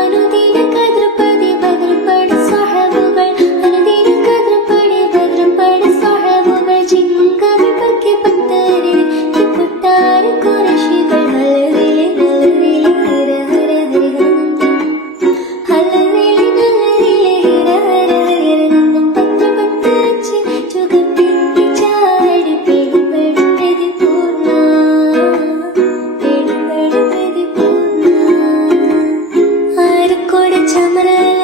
अनुदिनकदा கூட சமரல